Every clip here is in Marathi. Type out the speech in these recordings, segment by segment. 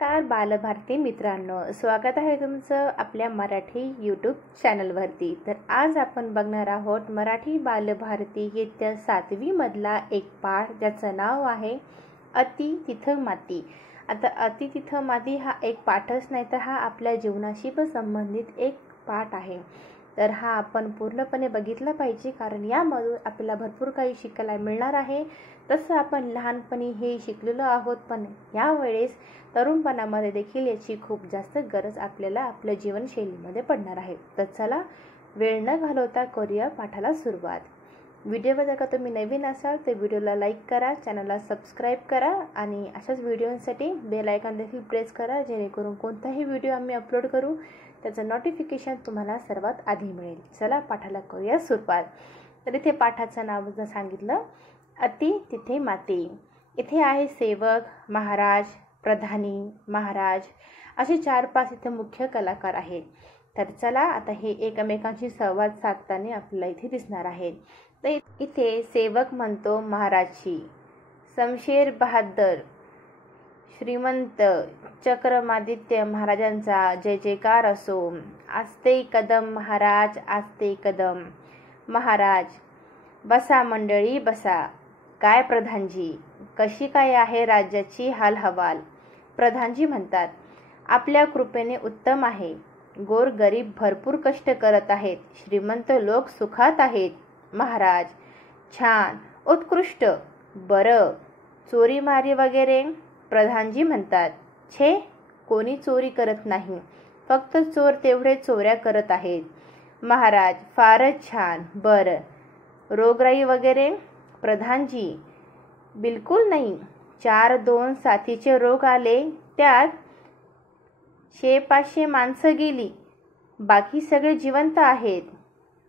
नमस्कार बालभारती मित्रांनो, स्वागत आहे तुमचं आपल्या मराठी यूट्यूब चॅनलवरती। तर आज आपण बघणार आहोत मराठी बालभारती इयत्ता 7वी मधला एक पाठ ज्याचं नाव आहे अति तिथं माती। आता अति तिथं माती हा एक पाठच नाही तर हा आपल्या जीवनाशी पण संबंधित एक पाठ आहे। तर हा आपण पूर्णपणे बघितला पाहिजे, कारण यामधून आपल्याला भरपूर काही शिकायला मिळणार आहे। तसं आपण लहानपणी हे शिकलेलो आहोत, पण यावेळेस तरुणपणामध्ये देखील याची खूप जास्त गरज आपल्याला आपल्या जीवनशैलीमध्ये पडणार आहे। तर चला वेळ न घालवता करूया पाठाला सुरुवात। व्हिडिओवर जर का तुम्ही नवीन असाल तर व्हिडिओला लाईक करा, चॅनलला सबस्क्राईब करा आणि अशाच व्हिडिओसाठी बेल आयकॉन देखील प्रेस करा, जेणेकरून कोणताही व्हिडिओ आम्ही अपलोड करू त्याचं नोटिफिकेशन तुम्हाला सर्वात आधी मिळेल। चला पाठाला करूया सुरुवात। तर इथे पाठाचं नाव जर सांगितलं अति तिथे माती। इथे आहे सेवक, महाराज, प्रधानी, महाराज असे 4-5 इथे मुख्य कलाकार आहेत। तर चला आता हे एकमेकांशी संवाद साधताना आपल्याला इथे दिसणार आहे। तर इथे सेवक म्हणतो महाराजशी, शमशेर बहादर श्रीमंत चक्रमादित्य महाराजांचा जय जयकार असो। आस्ते कदम महाराज, आस्ते कदम महाराज। बसा मंडळी बसा। काय प्रधानजी, कशी काय आहे राज्याची हालहवाल? प्रधानजी म्हणतात, आपल्या कृपेने उत्तम आहे। गोरगरीब भरपूर कष्ट करत आहेत, श्रीमंत लोक सुखात आहेत। महाराज, छान, उत्कृष्ट, बरं, चोरी मारी वगैरे? प्रधानजी म्हणतात, छे, कोणी चोरी करत नाही, फक्त चोर तेवढे चोऱ्या करत आहेत। महाराज, फारच छान, बरं, रोगराई वगैरे? प्रधानजी, बिलकुल नाही, 4-2 साथीचे रोग आले, त्यात 100-500 माणसं गेली, बाकी सगळे जिवंत आहेत।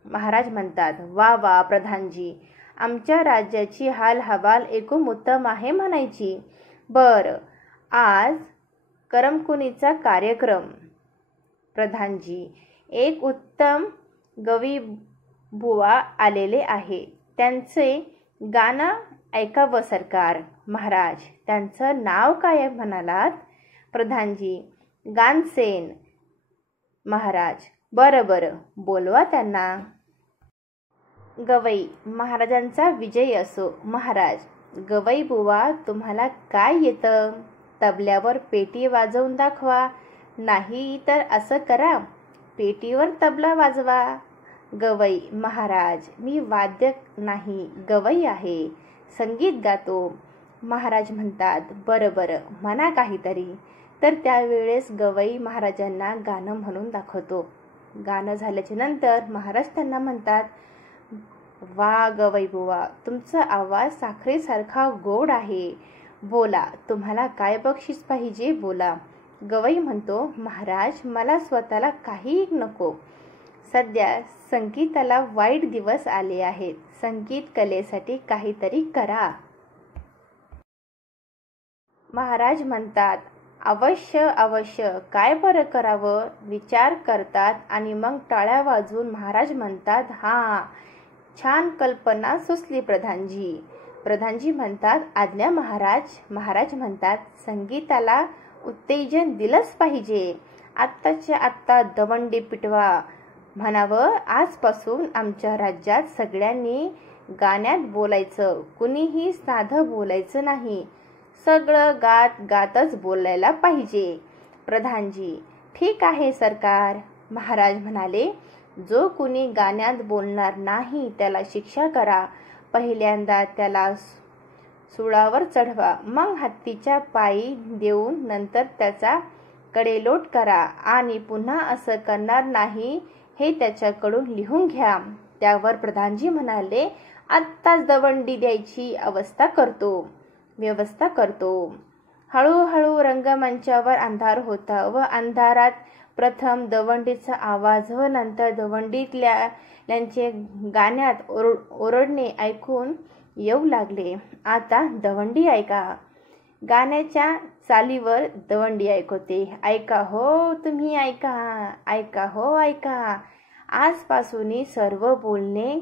महाराज म्हणतात, वा वा प्रधानजी, आमच्या राज्याची हालहवाल एकूण उत्तम आहे म्हणायची। बरं, आज करमणुकीचा कार्यक्रम? प्रधानजी, एक उत्तम गवी बुवा आलेले आहे, त्यांचे गाणं ऐकावं सरकार। महाराज, त्यांचं नाव काय म्हणालात? प्रधानजी, गानसेन। महाराज, बरं बरं, बोलवा त्यांना। गवई, महाराजांचा विजय असो। महाराज, गवई बुवा, तुम्हाला काय येतं? तबल्यावर पेटी वाजवून दाखवा, नाही तर असं करा, पेटीवर तबला वाजवा। गवई, महाराज, मी वाद्य नाही, गवई आहे, संगीत गातो। महाराज म्हणतात, बरं बरं, म्हणा काहीतरी। तर त्यावेळेस गवई महाराजांना गाणं म्हणून दाखवतो। गाणं झाल्याच्या नंतर महाराज त्यांना म्हणतात, वा गवई बुवा, तुमचा आवाज साखरेसारखा गोड आहे, बोला, तुम्हाला काय बक्षीस पाहिजे, बोला। गवई म्हणतो, महाराज, मला स्वतःला काही नको, सध्या संगीताला वाईट दिवस आले आहेत, संगीत कलेसाठी काहीतरी करा। महाराज म्हणतात, अवश्य अवश्य, काय बरं करावं? विचार करतात आणि मग टाळ्या वाजवून महाराज म्हणतात, हा, छान कल्पना सुचली प्रधानजी। प्रधानजी म्हणतात, आज्ञा महाराज। महाराज म्हणतात, संगीताला उत्तेजन दिलंच पाहिजे, आत्ताच्या आत्ता दवंडी पिटवा, म्हणावं, आजपासून आमच्या राज्यात सगळ्यांनी गाण्यात बोलायचं, कुणीही साधं बोलायचं नाही, सगळं गात गातच बोलायला पाहिजे। प्रधानजी, ठीक आहे सरकार। महाराज म्हणाले, जो कुणी गाण्यात बोलणार नाही त्याला शिक्षा करा, पहिल्यांदा त्याला सुळावर चढवा, मग हत्तीच्या पायी देऊन नंतर त्याचा कडेलोट करा आणि पुन्हा असं करणार नाही हे त्याच्याकडून लिहून घ्या। त्यावर प्रधानजी म्हणाले, आत्ताच दवंडी द्यायची व्यवस्था करतो। हळूहळू रंगमंचावर अंधार होता व अंधारात प्रथम दवंडीचा आवाज व नंतर दवंडीतल्यांचे गाण्यात ओरडणे ऐकून येऊ लागले। आता दवंडी ऐका। गाण्याच्या चालीवर दवंडी ऐकवते, ऐका हो तुम्ही, ऐका, ऐका हो ऐका, आजपासून सर्व बोलणे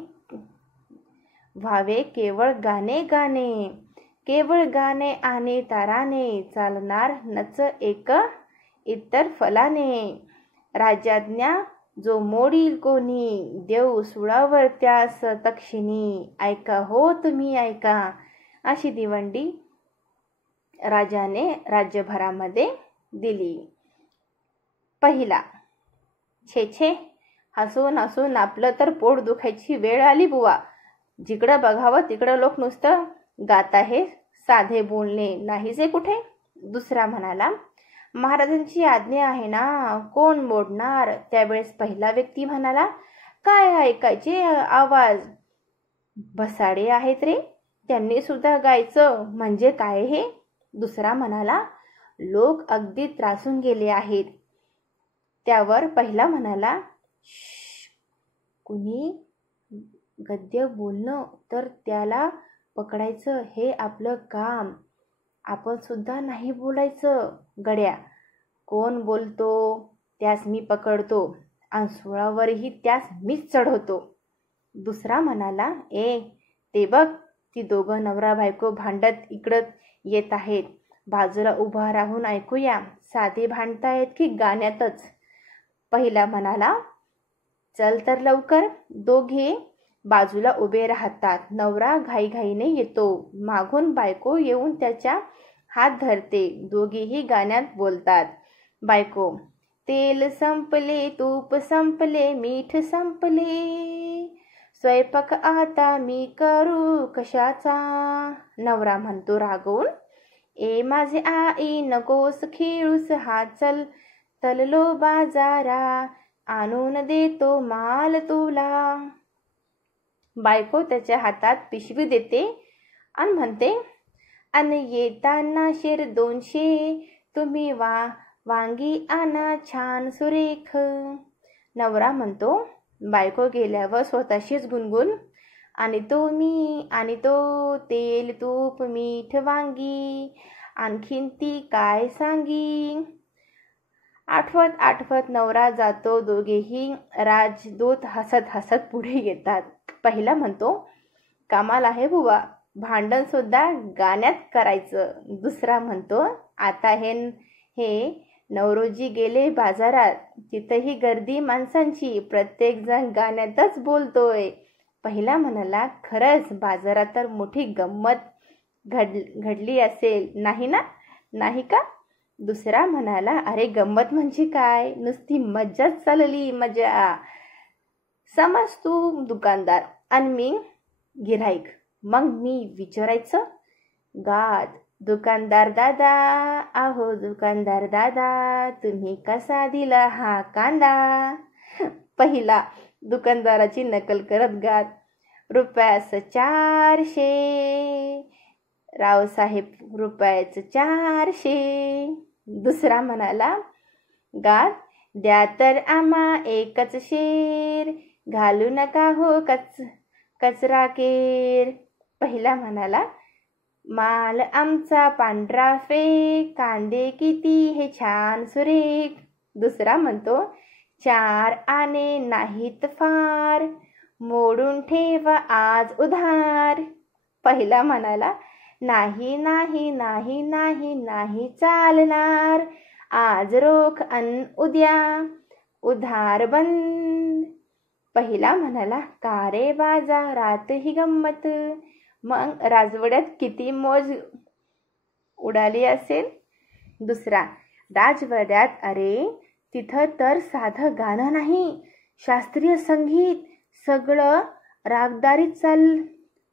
व्हावे केवळ गाणे गाणे, केवळ गाणे आणि ताराने चालणार नच एक इतर फलाने. राजाज्ञा जो मोडील कोणी देऊ सुळावर त्यास तक्षिणी. ऐका हो तुम्ही ऐका. अशी दिवंडी राजाने राज्यभरामध्ये दिली. पहिला. छे छे, हसून हसून आपलं तर पोट दुखायची वेळ आली बुवा. जिकडं बघावं तिकडं लोक नुसतं गात आहे, साधे बोलणे नाहीसे कुठे. दुसरा म्हणाला, महाराजांची आज्ञा आहे ना, कोण मोडणार. त्यावेळेस पहिला व्यक्ती म्हणाला, काय ऐकायचे आवाज, बसाडे आहेत रे, त्यांनी सुद्धा गायचं म्हणजे काय हे. दुसरा म्हणाला, लोक अगदी त्रासून गेले आहेत. त्यावर पहिला म्हणाला, कुणी गद्य बोलणं तर त्याला पकडायचं हे आपलं काम. आपण सुद्धा नाही बोलायचं गड्या. कोण बोलतो त्यास मी पकडतो आणि सुळावरही त्यास मीच चढवतो. दुसरा म्हणाला, ते बघ, ती दोघं नवरा बायको भांडत इकडं येत आहेत. बाजूला उभा राहून ऐकूया, साधे भांडतायत की गाण्यातच. पहिला म्हणाला, चल तर लवकर. दोघे बाजूला उभे राहतात. नवरा घाईघाईने येतो. मागून बायको येऊन त्याच्या हात धरते. दोघेही गाण्यात बोलतात. बायको, तेल संपले, तूप संपले, मीठ संपले, स्वयंपाक आता मी करू कशाचा. नवरा म्हणतो रागवून, माझे आई नकोस खेळूस, हा चल तललो बाजारा, आणून देतो माल तुला. बायको त्याच्या हातात पिशवी देते आणि म्हणते, अन येताना शेर 200, तुम्ही वांगी आणा छान सुरेख. नवरा म्हणतो, बायको गेल्यावर स्वतःशीच गुणगुण, आणि तो तेल तूप मीठ वांगी, आणखीन ती काय सांगी. आठवत नवरा जातो. दोघेही राजदूत हसत हसत पुढे येतात. पहिला म्हणतो, कमाल आहे बुवा, भांडण सुद्धा गाण्यात करायचं. दुसरा म्हणतो, आता हे नवरोजी गेले बाजारात, तिथंही गर्दी माणसांची, प्रत्येक जण गाण्यातच बोलतोय. पहिला म्हणाला, खरंच बाजारात तर मोठी गंमत घडली असेल, नाही ना, नाही का. दुसरा म्हणाला, अरे गंमत म्हणजे काय, नुसती मज्जाच चालली, मजा. समज तू दुकानदार आणि मी गिऱ्हाईक. मग मी विचारायचं, गात, दुकानदार दादा, आहो दुकानदार दादा, तुम्ही कसा दिला हा कांदा. पहिला दुकानदाराची नकल करत गात, रुपयास 400, रावसाहेब रुपयाचं 400. दुसरा म्हणाला, गात, द्या तर आम्हा एकच शेर, घालू नका हो कचरा केर. पहिला म्हणाला, माल आमचा पांढरा फेक, कांदे किती हे छान सुरेख. दुसरा म्हणतो, 4 आणे नाहीत फार, मोडून ठेवा आज उधार. पहिला म्हणाला, नाही नाही नाही नाही नाही चालणार, आज रोख अन उद्या उधार बंद. पहिला म्हणाला, का रे बाजारात ही गंमत, मग राजवाड्यात किती मौज उडाली असेल. दुसरा, राजवाड्यात, अरे तिथं तर साधं गाणं नाही, शास्त्रीय संगीत, सगळं रागदारीत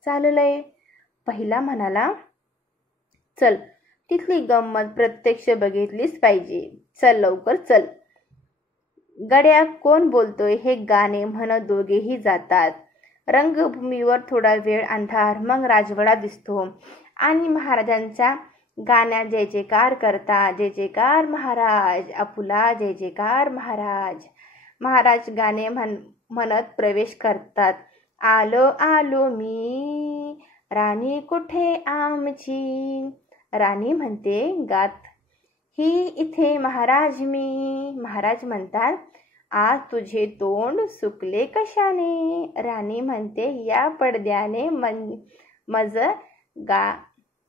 चाललंय. पहिला म्हणाला, चल तिथली गंमत प्रत्यक्ष बघितलीच पाहिजे, चल लवकर चल. गड्या, कोण बोलतोय हे गाणे म्हणत दोघेही जातात. रंगभूमीवर थोडा वेळ अंधार, मग राजवाडा दिसतो आणि महाराजांच्या गाण्या जय जयकार करतात. जय जयकार महाराज, आपुला जय जयकार महाराज. महाराज गाणे म्हणत प्रवेश करतात. आलो आलो मी, राणी कुठे आमची. राणी म्हणते गात, ही इथे महाराज मी. महाराज म्हणतात, आज तुझे तोंड सुकले कशाने. राणी म्हणते, या पडद्याने मज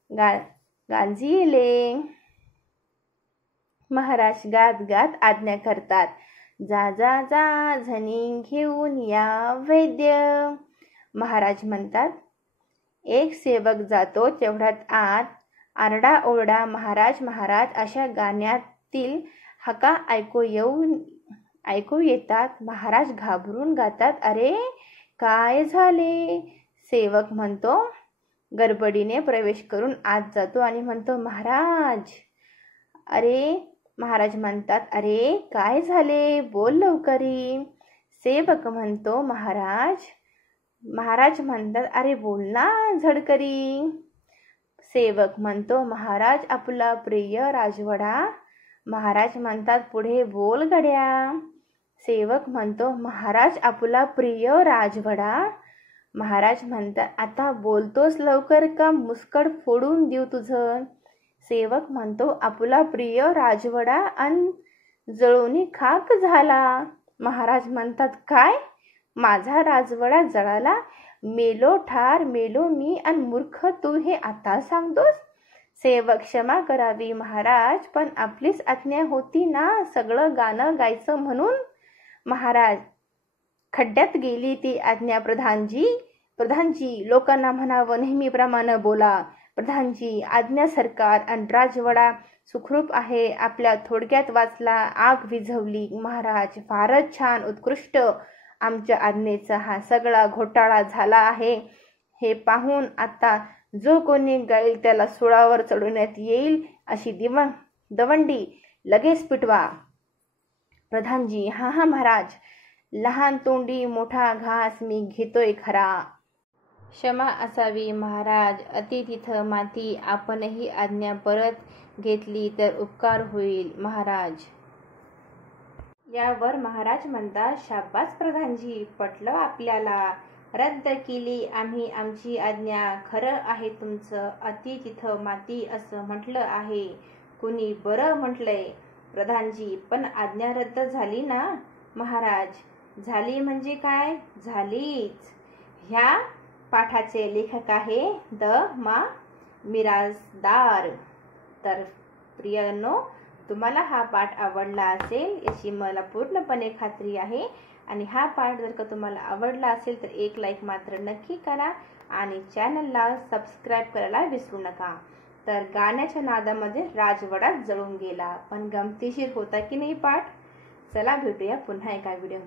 गांजीले. महाराज गात गात आज्ञा करतात, जा जा जा झणी घेऊन या वैद्य. महाराज म्हणतात. एक सेवक जातो. तेवढ्यात आत आरडाओरडा, महाराज महाराज अशा गाण्यातील हाका ऐकू येतात. महाराज घाबरून गातात, अरे काय झाले? सेवक म्हणतो, गडबडीने प्रवेश करून आत जातो आणि म्हणतो, महाराज. महाराज म्हणतात, अरे काय झाले? बोल लवकरी. सेवक म्हणतो, महाराज. महाराज म्हणतात, अरे बोल ना झडकरी. सेवक म्हणतो, महाराज आपला प्रिय राजवाडा. महाराज म्हणतात, पुढे बोल गड्या. सेवक म्हणतो, महाराज आपला प्रिय राजवाडा. महाराज म्हणतात, आता बोलतोस लवकर का मुस्कड फोडून देऊ तुझं? सेवक म्हणतो, आपला प्रिय राजवाडा अन जळून खाक झाला. महाराज म्हणतात, काय? माझा राजवाडा जळाला? मेलो ठार मेलो मी अन मूर्ख तू हे आता सांगतोस? सेवक, क्षमा करावी महाराज, पण आपलीच आज्ञा होती ना सगळं गाणं गायचं म्हणून. महाराज, खड्ड्यात गेली ती आज्ञा प्रधानजी. प्रधानजी, लोकांना म्हणावं नेहमीप्रमाणे बोला. प्रधानजी, आज्ञा सरकार आणि राजवाडा सुखरूप आहे. आपल्या थोडक्यात वाचला, आग विझवली. महाराज, फारच छान, उत्कृष्ट. आमच्या आज्ञेचा हा सगळा घोटाळा झाला आहे हे पाहून आता जो कोणी गाईल त्याला सुळावर चढवण्यात येईल अशी दवंडी लगेच पिटवा. प्रधानजी, हा महाराज, लहान तोंडी मोठा घास मी घेतोय खरा. क्षमा असावी महाराज, अति तिथं माती. आपणही आज्ञा परत घेतली तर उपकार होईल महाराज. यावर महाराज म्हणतात, शाबास प्रधानजी, पटलं आपल्याला. रद्द केली आम्ही आमची आज्ञा. खरं आहे तुमचं, अति तिथं माती असं म्हटलं आहे. कुणी बरं म्हटलंय प्रधानजी, पण आज्ञा रद्द झाली ना? महाराज, झाली म्हणजे काय? झालीच. ह्या पाठाचे लेखक आहे द मा मिरासदार. तर प्रियांनो, तुम्हाला हा पाठ आवडला असेल याची मला पूर्णपणे खात्री आहे. आणि हा पाठ जर का तुम्हाला आवडला असेल तर एक लाईक मात्र नक्की करा आणि चॅनलला सबस्क्राईब करायला विसरू नका. तर गाण्याच्या नादामध्ये राजवाडा जळून गेला, पण गमतीशीर होता की नाही पाठ? चला भेटूया पुन्हा एका व्हिडिओ.